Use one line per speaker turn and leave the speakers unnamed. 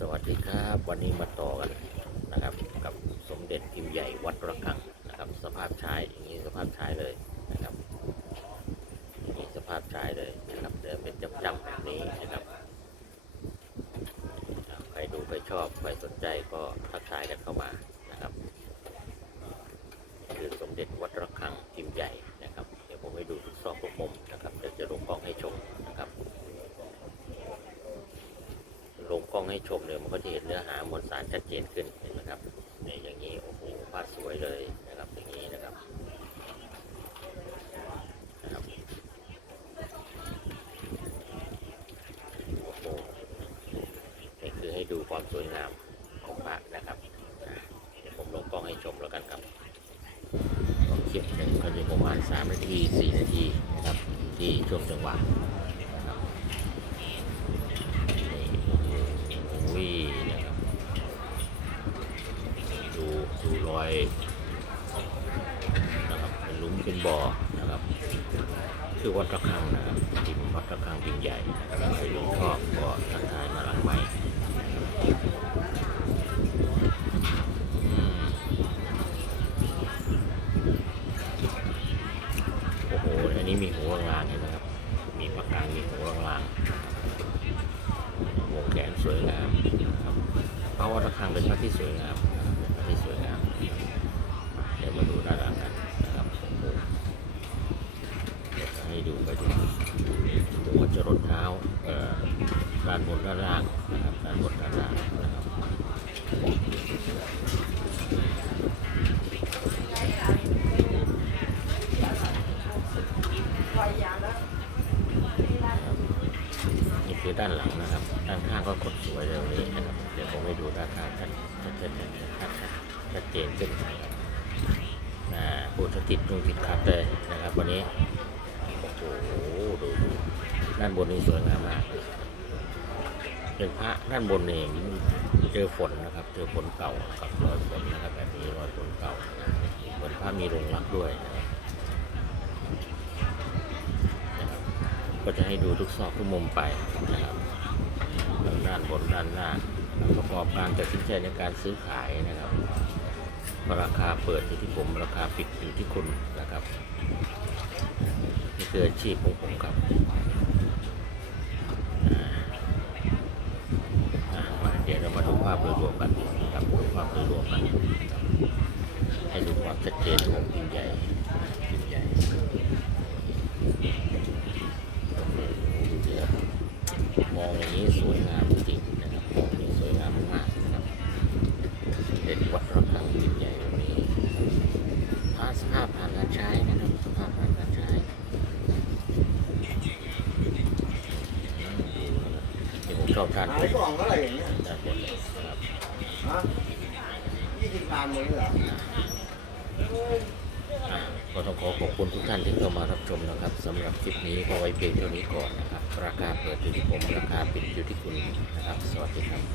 สวัสดีครับ วันนี้มาต่อกันนะครับ กับสมเด็จพิมพ์ใหญ่วัดระฆังนะครับ สภาพชายอย่างนี้สภาพชายเลยนะครับอย่างนี้สภาพชายเลยนะครับเดินเป็นจำๆแบบนี้นะครับใครดูใครชอบใครสนใจก็ทักทายกันเข้ามานะครับคือสมเด็จวัดระฆังพิมพ์ใหญ่นะครับ เดี๋ยวผมให้ดูทุกซอกทุกมุมนะครับเดี๋ยวจะลงกล้องให้ชมนะครับ ลงกล้อง ให้ชมเนี่ยมันก็จะเห็นเนื้อหามวลสารชัดเจนขึ้นเห็นไหมครับเนี่ยอย่างนี้โอ้โหภาพสวยเลยนะครับอย่างนี้นะครับนะครับโอ้โหนี่คือให้ดูความสวยงามของพระนะครับเดี๋ยวผมลงกล้องให้ชมแล้วกันครับก็คลิปหนึ่งก็จะประมาณ3นาที4นาทีนะครับที่ช่วงจังหวะนะครับ นี่โอ้ยนะครับดูดูรอยนะครับ เป็นบ่อนะครับ คือวัดระฆังนะครับพิมพ์วัดระฆังพิมพ์ใหญ่นะครับใครดูชอบก็ทักทายมาหลังใหม่โอ้โห อันนี้มีหัวงานเห็นไหมครับ มีปากกามีหัวงานวงแขนสวยงามนะครับเพราะว่าระฆังเป็นพระที่สวยงามพระที่สวยงามเดี๋ยวมาดูด้านหลังกันนะครับโอ้โหเดี๋ยวจะ ให้ดูไปดูหัวจรดเท้าด้านบนด้านล่างนะครับด้านบนด้านล่างนะครับนี่คือด้านหลังนะครับ ด้านข้างก็กดสวยเลยวันนี้นะครับ เดี๋ยวผมให้ดูด้านข้างชัดชัดชัดชัดเจนขึ้นนะครับอ่าปูสติดตรงติดขัดเลยนะครับวันนี้ ด้านบนนี้สวยงามมากเป็นพระด้านบนนี่เจอฝนนะครับ เจอฝนเก่ากับรอยฝนนะครับแบบนี้รอยฝนเก่าบเหมือนพระมีโรงรักด้วยนะครับก็จะให้ดูทุกซอกทุกมุมไปนะครับทั้งด้านบนด้านล่าประกอบการตัดสินใจในการซื้อขายนะครับราคาเปิดอยู่ที่ผมราคาปิดอยู่ที่คุณนะครับนี่คืออาชีพของผมครับ อ่ามาเดี๋ยวเรามาดู ภาพโดยรวมกันนะครับภาพโดยรวมกันนะครับให้ดูความชัดเจนของพิมพ์ใหญ่พิมพ์ใหญ่เดี๋ยวมองอย่างนี้สวยงามจริงนะครับมองนี้สวยงามมากนะครับเด็ดวัดระฆังพิมพ์ใหญ่ตรงนี้พาสภาพผ่านการใช้นะครับสภาพผ่านการใช้เดี๋ยวผมชอบทาน
ขายกล่องเท่าไหร่อย่างเงี้ย ฮะยี่สิบกรัมเลยเหรอ
ก็ต้องขอขอบคุณทุกท่านที่เข้ามารับชมนะครับสำหรับคลิปนี้ก็ไว้เพียงเท่านี้ก่อนนะครับ ราคาเปิดอยู่ที่ผมราคาปิดอยู่ที่คุณนะครับ สวัสดีครับ